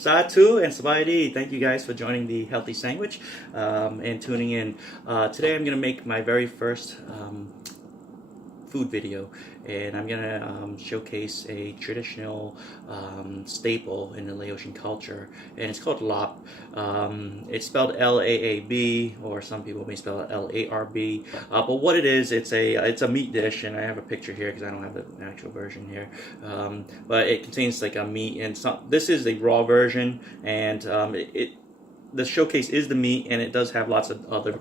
Satu and Sabayadi, thank you guys for joining the Healthy Sandwich and tuning in. Today I'm going to make my very first food video, and I'm going to showcase a traditional staple in the Laotian culture, and it's called Lap. It's spelled L-A-A-B, or some people may spell it L-A-R-B, but what it is, it's a meat dish, and I have a picture here because I don't have the actual version here, but it contains like a meat, and this is a raw version, and the showcase is the meat, and it does have lots of other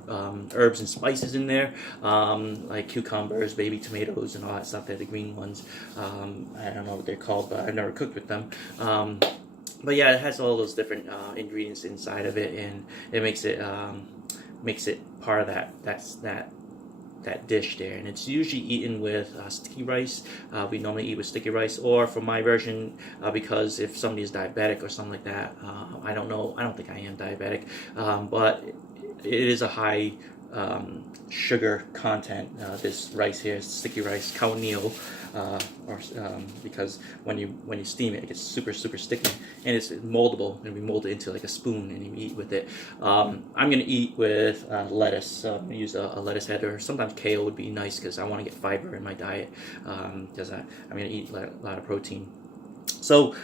herbs and spices in there, like cucumbers, baby tomatoes, and all that stuff. They're the green ones. I don't know what they're called, but I've never cooked with them. But yeah, it has all those different ingredients inside of it, and it makes it part of that dish there, and it's usually eaten with sticky rice. We normally eat with sticky rice, or for my version, because if somebody is diabetic or something like that, I don't know, I don't think I am diabetic, but it is a high sugar content. This rice here is sticky rice, Khao Neow, because when you steam it, it gets super sticky, and it's moldable, and we mold it into like a spoon, and you eat with it. I'm gonna eat with lettuce, so I'm gonna use a lettuce head, or sometimes kale would be nice because I want to get fiber in my diet, because I'm gonna eat a lot of protein. So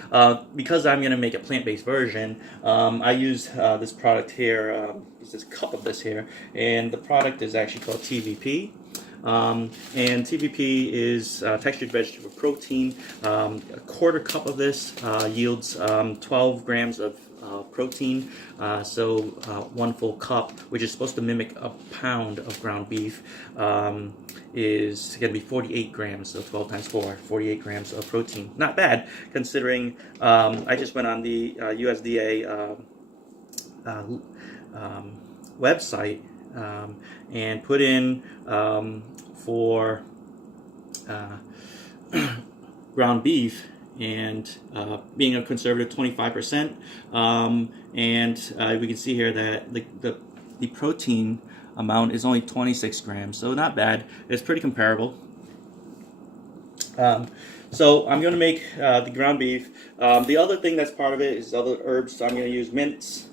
because I'm going to make a plant-based version, I use this product here, this cup of this here, and the product is actually called TVP. And TVP is textured vegetable protein. A quarter cup of this yields 12 grams of protein, so 1 full cup, which is supposed to mimic a pound of ground beef, is going to be 48 grams, so 12 times 4, 48 grams of protein. Not bad, considering I just went on the USDA website and put in for ground beef, and being a conservative 25%, and we can see here that the protein amount is only 26 grams, so not bad. It's pretty comparable. So I'm going to make the ground beef. The other thing that's part of it is other herbs. So I'm going to use mince.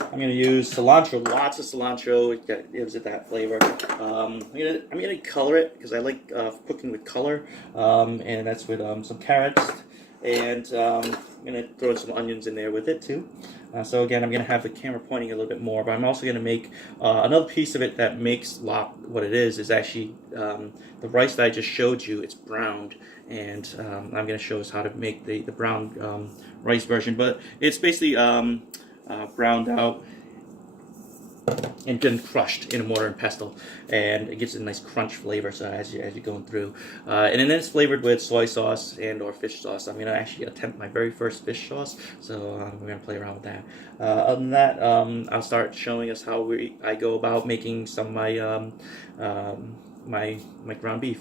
I'm going to use cilantro, lots of cilantro. It gives it that flavor. I'm gonna color it because I like cooking with color, and that's with some carrots, and I'm going to throw in some onions in there with it too. So again, I'm going to have the camera pointing a little bit more, but I'm also going to make another piece of it that makes lap what it is actually the rice that I just showed you. It's browned, and I'm going to show us how to make the brown rice version, but it's basically browned out and then crushed in a mortar and pestle, and it gives it a nice crunch flavor. So as you're going through, and then it's flavored with soy sauce and or fish sauce. I'm gonna actually attempt my very first fish sauce, so we're gonna play around with that. Other than that, I'll start showing us how I go about making some of my my ground beef.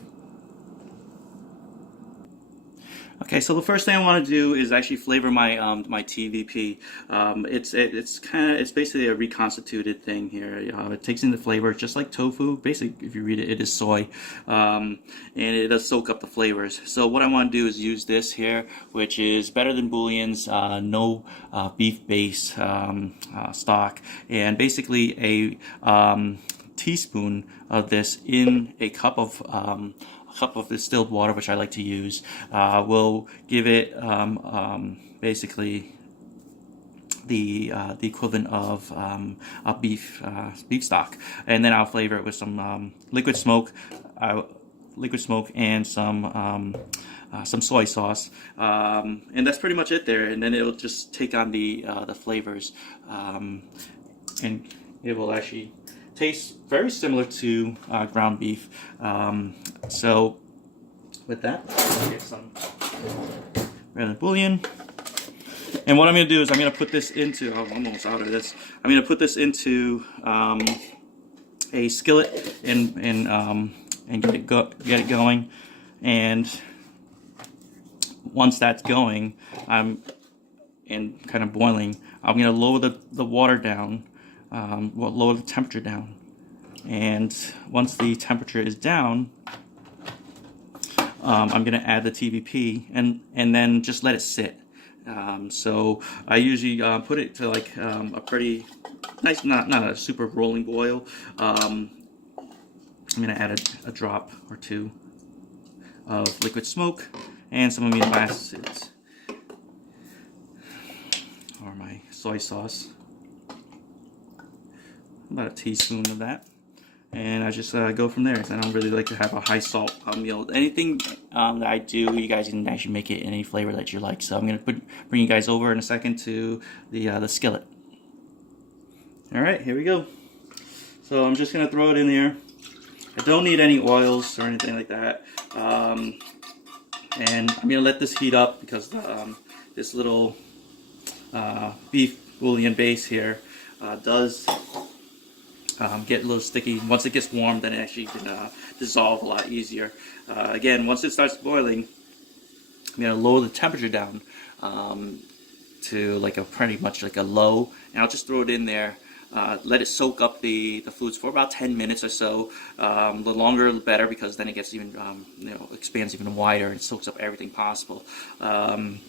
Okay, so the first thing I want to do is actually flavor my my TVP. It's basically a reconstituted thing here. It takes in the flavor just like tofu. Basically, if you read it, it is soy, and it does soak up the flavors. So what I want to do is use this here, which is Better Than Bouillon's no beef base stock, and basically a teaspoon of this in a cup of distilled water, which I like to use, will give it basically the equivalent of a beef stock, and then I'll flavor it with some liquid smoke and some soy sauce, and that's pretty much it there. And then it'll just take on the flavors, and it will actually tastes very similar to ground beef. So with that, I'll get some red bouillon. And what I'm going to do is I'm going to put this into, I'm almost out of this, I'm going to put this into a skillet and get it going. And once that's going, and kind of boiling, I'm going to lower the water down, lower the temperature down, and once the temperature is down, I'm going to add the TVP and then just let it sit. So I usually put it to like a pretty nice, not a super rolling boil. I'm gonna add a drop or two of liquid smoke and some amino acids, or my soy sauce, about a teaspoon of that, and I just go from there, because I don't really like to have a high salt meal. Anything that I do, you guys can actually make it in any flavor that you like. So I'm gonna bring you guys over in a second to the skillet. All right, here we go. So I'm just gonna throw it in there. I don't need any oils or anything like that. And I'm gonna let this heat up, because this little beef bouillon base here does get a little sticky. Once it gets warm, then it actually can dissolve a lot easier. Again, once it starts boiling, I'm gonna lower the temperature down to like pretty much like a low, and I'll just throw it in there. Let it soak up the foods for about 10 minutes or so. The longer the better, because then it gets even, expands even wider and soaks up everything possible. And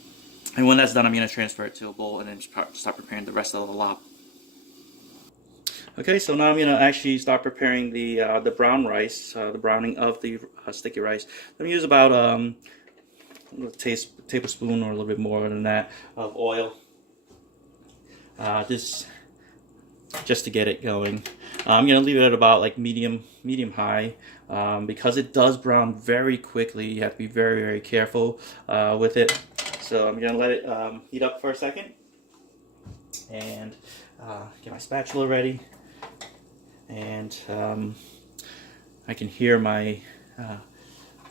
when that's done, I'm going to transfer it to a bowl and then start preparing the rest of the lop. Okay, so now I'm going to actually start preparing the brown rice, the browning of the sticky rice. I'm going to use about a tablespoon or a little bit more than that of oil. Just to get it going. I'm gonna leave it at about like medium high, because it does brown very quickly. You have to be very careful with it. So I'm gonna let it heat up for a second, and get my spatula ready, and I can hear my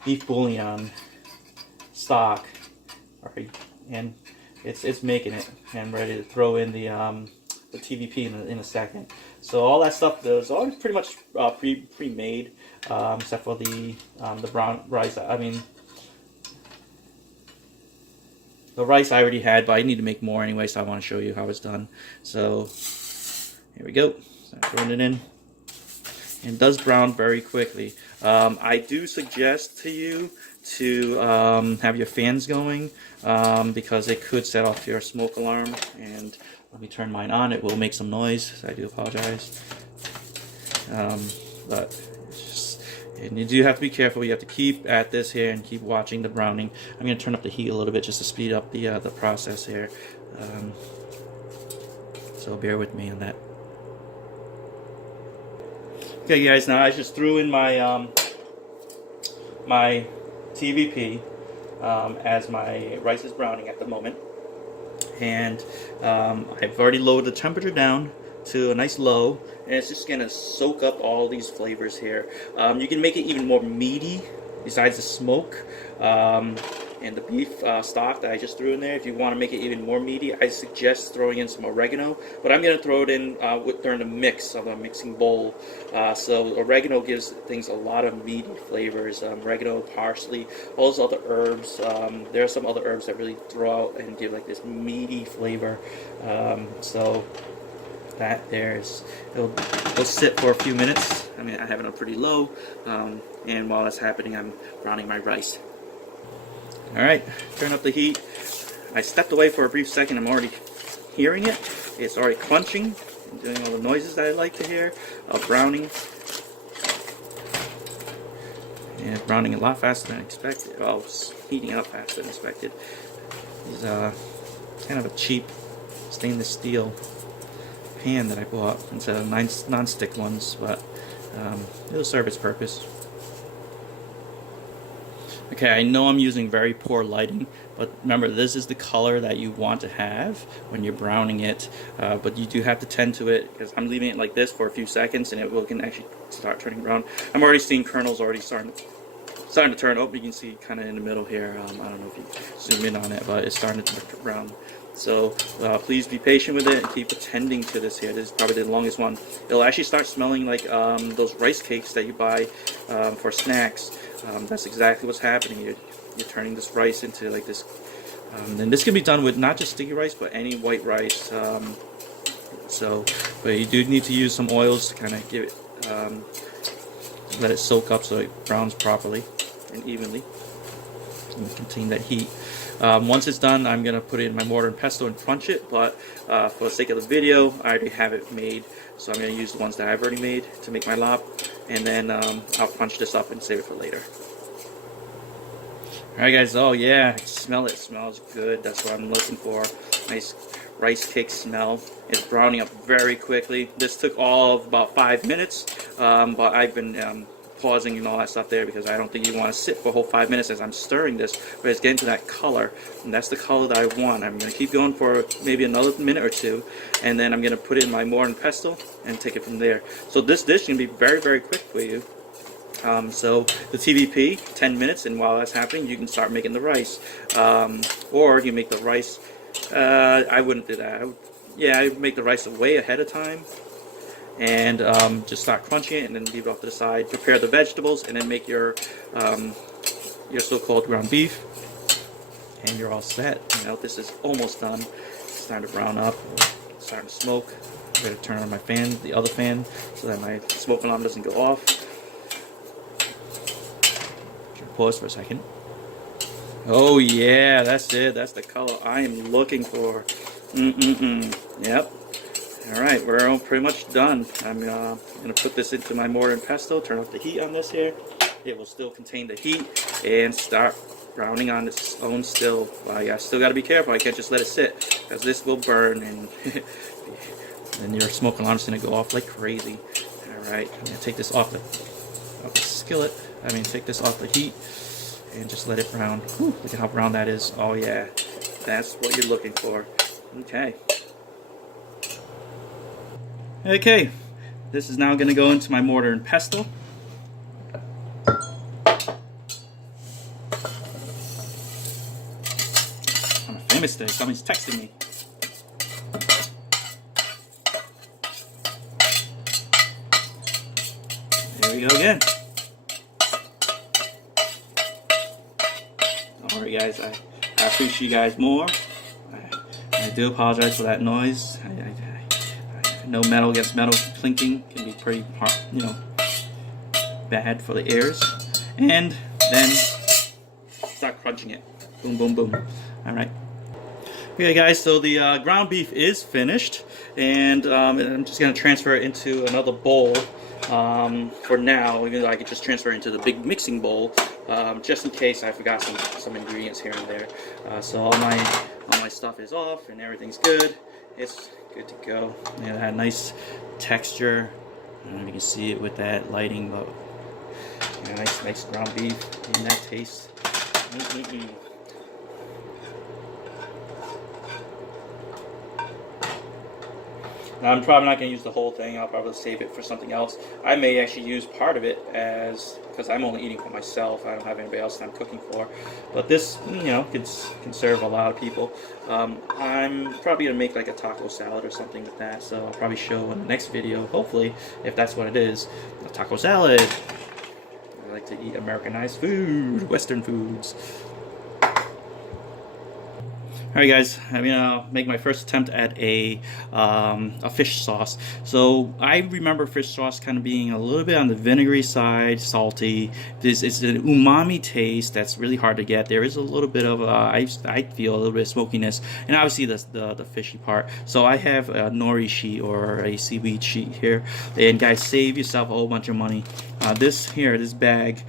beef bouillon stock, and it's making it, and I'm ready to throw in the TVP in a second. So all that stuff is all pretty much pre-made, except for the brown rice. I mean, the rice I already had, but I need to make more anyway, so I want to show you how it's done. So here we go. Start throwing it in. And it does brown very quickly. I do suggest to you to have your fans going, because it could set off your smoke alarm. And let me turn mine on. It will make some noise. So I do apologize. But it's just, and you do have to be careful. You have to keep at this here and keep watching the browning. I'm going to turn up the heat a little bit just to speed up the process here. So bear with me on that. Okay, guys. Now I just threw in my my TVP as my rice is browning at the moment. And I've already lowered the temperature down to a nice low, and it's just gonna soak up all these flavors here. You can make it even more meaty besides the smoke and the beef stock that I just threw in there. If you want to make it even more meaty, I suggest throwing in some oregano, but I'm going to throw it in during the mix of a mixing bowl. So oregano gives things a lot of meaty flavors. Oregano, parsley, all those other herbs. There are some other herbs that really throw out and give like this meaty flavor. So that it'll sit for a few minutes. I mean, I have it on pretty low, and while that's happening, I'm browning my rice. All right, turn up the heat. I stepped away for a brief second. I'm already hearing it. It's already crunching and doing all the noises that I like to hear of browning. And it's browning a lot faster than expected. Oh, it's heating up faster than expected. It's kind of a cheap stainless steel pan that I bought instead of non-stick ones, but it'll serve its purpose. Okay, I know I'm using very poor lighting, but remember, this is the color that you want to have when you're browning it, but you do have to tend to it, because I'm leaving it like this for a few seconds and it can actually start turning brown. I'm already seeing kernels already starting to turn. Oh, you can see kind of in the middle here. I don't know if you zoom in on it, but it's starting to turn brown. So please be patient with it and keep attending to this here. This is probably the longest one. It'll actually start smelling like those rice cakes that you buy for snacks. That's exactly what's happening. You're turning this rice into like this. And this can be done with not just sticky rice, but any white rice. But you do need to use some oils to kind of give it, let it soak up so it browns properly and evenly and contain that heat. Once it's done, I'm gonna put it in my mortar and pestle and crunch it. But for the sake of the video, I already have it made, so I'm gonna use the ones that I've already made to make my larb, and then I'll crunch this up and save it for later. Alright guys, oh yeah, smell it. It smells good. That's what I'm looking for. Nice rice cake smell. It's browning up very quickly. This took all of about 5 minutes, but I've been pausing and all that stuff there because I don't think you want to sit for a whole 5 minutes as I'm stirring this, but it's getting to that color, and that's the color that I want. I'm going to keep going for maybe another minute or two, and then I'm going to put it in my mortar and pestle and take it from there. So this dish can be very, very quick for you. So the TVP, 10 minutes, and while that's happening, you can start making the rice. Or you make the rice, I wouldn't do that. I would make the rice way ahead of time, and just start crunching it, and then leave it off to the side. Prepare the vegetables, and then make your so-called ground beef, and you're all set. You know, this is almost done. It's starting to brown up, starting to smoke. I'm going to turn on my fan, the other fan, so that my smoke alarm doesn't go off. Pause for a second. Oh yeah, that's it. That's the color I am looking for. Yep. Alright, we're all pretty much done. I'm going to put this into my mortar and pestle, turn off the heat on this here. It will still contain the heat, and start browning on its own still. I still got to be careful. I can't just let it sit, because this will burn, and then your smoke alarm's going to go off like crazy. Alright, I'm going to take this off the skillet. Take this off the heat and just let it brown. Whew, look at how brown that is. Oh yeah, that's what you're looking for. Okay. Okay, this is now going to go into my mortar and pestle. On a famous day, somebody's texting me. There we go again. Alright guys, I appreciate you guys more. I do apologize for that noise. I know metal against metal clinking can be pretty hard, bad for the ears. And then start crunching it. Boom, boom, boom. Alright. Okay guys, so the ground beef is finished, and I'm just going to transfer it into another bowl. For now, even though I could just transfer it into the big mixing bowl, just in case I forgot some ingredients here and there. So all my stuff is off and everything's good. It's good to go. Yeah, that nice texture. I don't know if you can see it with that lighting, but yeah, nice ground beef and that taste. Now, I'm probably not going to use the whole thing. I'll probably save it for something else. I may actually use part of it because I'm only eating for myself. I don't have anybody else that I'm cooking for. But this, can serve a lot of people. I'm probably going to make like a taco salad or something with that. So I'll probably show in the next video, hopefully, if that's what it is, a taco salad. I like to eat Americanized food, Western foods. Alright guys, I'm gonna make my first attempt at a fish sauce. So I remember fish sauce kind of being a little bit on the vinegary side, salty. This is an umami taste that's really hard to get. There is a little bit of I feel a little bit of smokiness, and obviously the fishy part. So I have a nori sheet or a seaweed sheet here, and guys, save yourself a whole bunch of money. This bag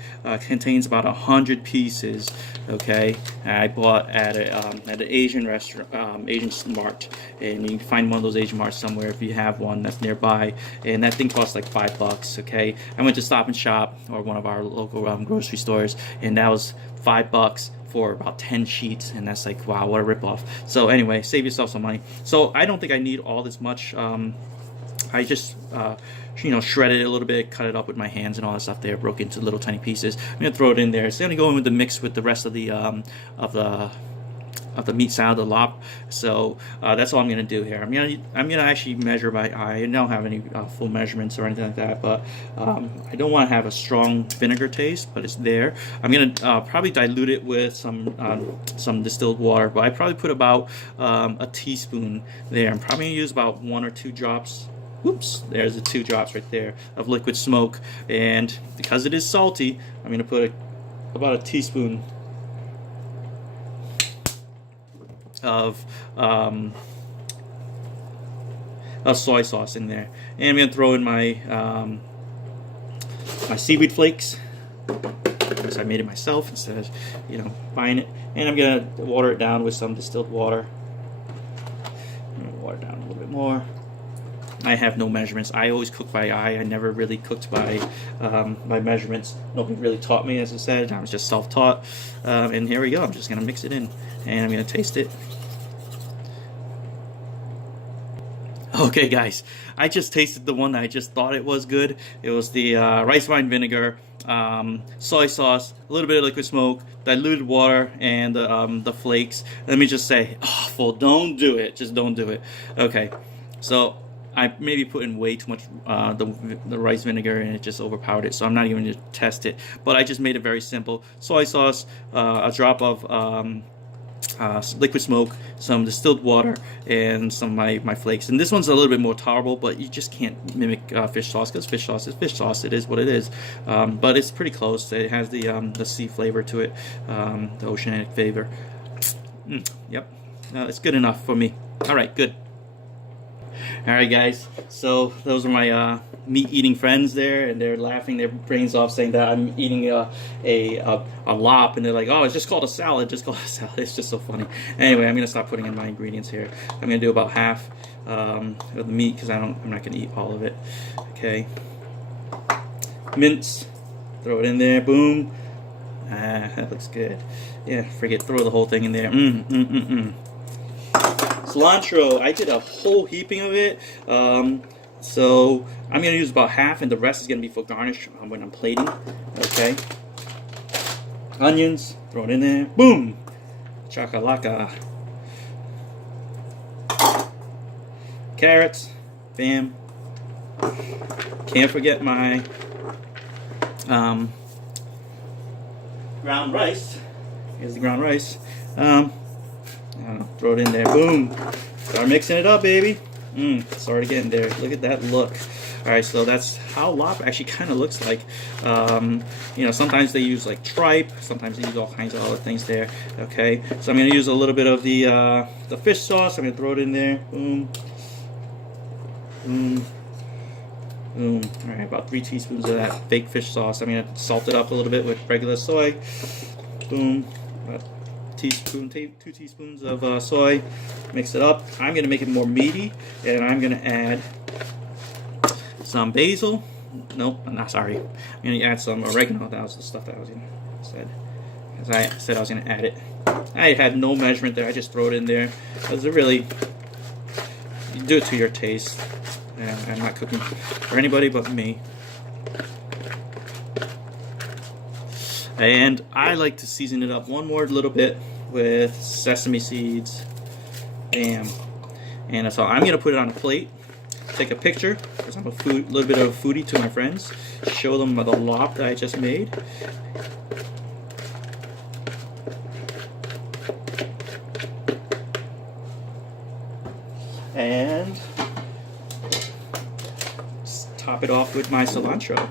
contains about 100 pieces. Okay, I bought at an Asian restaurant, Asian Mart, and you can find one of those Asian Marts somewhere if you have one that's nearby. And that thing costs like $5. Okay, I went to Stop and Shop, or one of our local grocery stores, and that was $5 for about 10 sheets, and that's like, wow, what a ripoff. So anyway, save yourself some money. So I don't think I need all this much. I just shredded it a little bit, cut it up with my hands and all that stuff there, broke into little tiny pieces. I'm gonna throw it in there. It's gonna go in with the mix with the rest of the meat salad, the larb. So that's all I'm gonna do here. I'm gonna actually measure by eye. I don't have any full measurements or anything like that, but I don't want to have a strong vinegar taste, but it's there. I'm gonna probably dilute it with some distilled water, but I probably put about a teaspoon there. I'm probably gonna use about 1 or 2 drops. Whoops, there's the 2 drops right there of liquid smoke, and because it is salty, I'm gonna put about a teaspoon of soy sauce in there, and I'm gonna throw in my my seaweed flakes. So I made it myself instead of, you know, buying it, and I'm gonna water it down with some distilled water. I'm gonna water it down a little bit more. I have no measurements. I always cook by eye. I never really cooked by measurements. Nobody really taught me, as I said. I was just self-taught. And here we go. I'm just gonna mix it in, and I'm gonna taste it. Okay, guys, I just tasted the one that I just thought it was good. It was the rice wine vinegar, soy sauce, a little bit of liquid smoke, diluted water, and the flakes. Let me just say, awful. Don't do it. Just don't do it. Okay, so I maybe put in way too much the rice vinegar, and it just overpowered it. So I'm not even going to test it. But I just made it very simple: soy sauce, a drop of liquid smoke, some distilled water, and some of my flakes. And this one's a little bit more tolerable, but you just can't mimic fish sauce, because fish sauce is fish sauce. It is what it is. But it's pretty close. It has the sea flavor to it, the oceanic flavor. Yep, it's good enough for me. All right, good. All right, guys. So those are my meat-eating friends there, and they're laughing their brains off, saying that I'm eating a lop, and they're like, "Oh, it's just called a salad. Just called a salad." It's just so funny. Anyway, I'm gonna stop putting in my ingredients here. I'm gonna do about half of the meat, because I'm not gonna eat all of it. Okay. Mince. Throw it in there. Boom. That looks good. Yeah. Forget. Throw the whole thing in there. Cilantro, I did a whole heaping of it, so I'm going to use about half, and the rest is going to be for garnish when I'm plating. Okay. Onions, throw it in there. Boom! Chakalaka. Carrots, bam. Can't forget my ground rice. Here's the ground rice. Throw it in there. Boom. Start mixing it up, baby. Start getting there. Look at that look. Alright, so that's how lop actually kind of looks like. You know, sometimes they use like tripe. Sometimes they use all kinds of other things there. Okay, so I'm going to use a little bit of the fish sauce. I'm going to throw it in there. Boom. Boom. Boom. Alright, about 3 teaspoons of that fake fish sauce. I'm going to salt it up a little bit with regular soy. Boom. 2 teaspoons of soy. Mix it up. I'm going to make it more meaty, and I'm going to add some basil. Nope, I'm not sorry. I'm going to add some oregano. That was the stuff that I was going to said. As I said, I was going to add it. I had no measurement there. I just throw it in there. Because it really, you do it to your taste. I'm not cooking for anybody but me. And I like to season it up one more little bit with sesame seeds. Bam. And that's all. I'm going to put it on a plate, take a picture, because I'm a little bit of a foodie to my friends, show them the lop that I just made. And just top it off with my cilantro.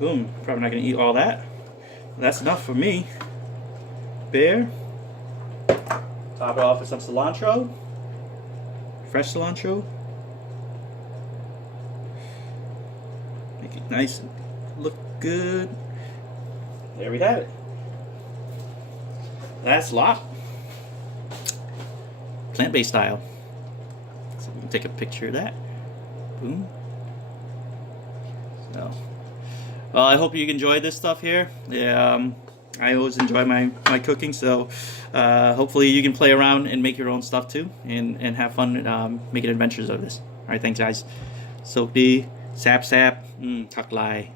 Boom. Probably not going to eat all that. That's enough for me. There. Top it off with some cilantro. Fresh cilantro. Make it nice and look good. There we have it. That's lop. Plant-based style. So we can take a picture of that. Boom. So. Well, I hope you enjoyed this stuff here. Yeah, I always enjoy my cooking, so hopefully you can play around and make your own stuff too, and have fun making adventures of this. All right, thanks guys. Sok di, sap sap, tak lai.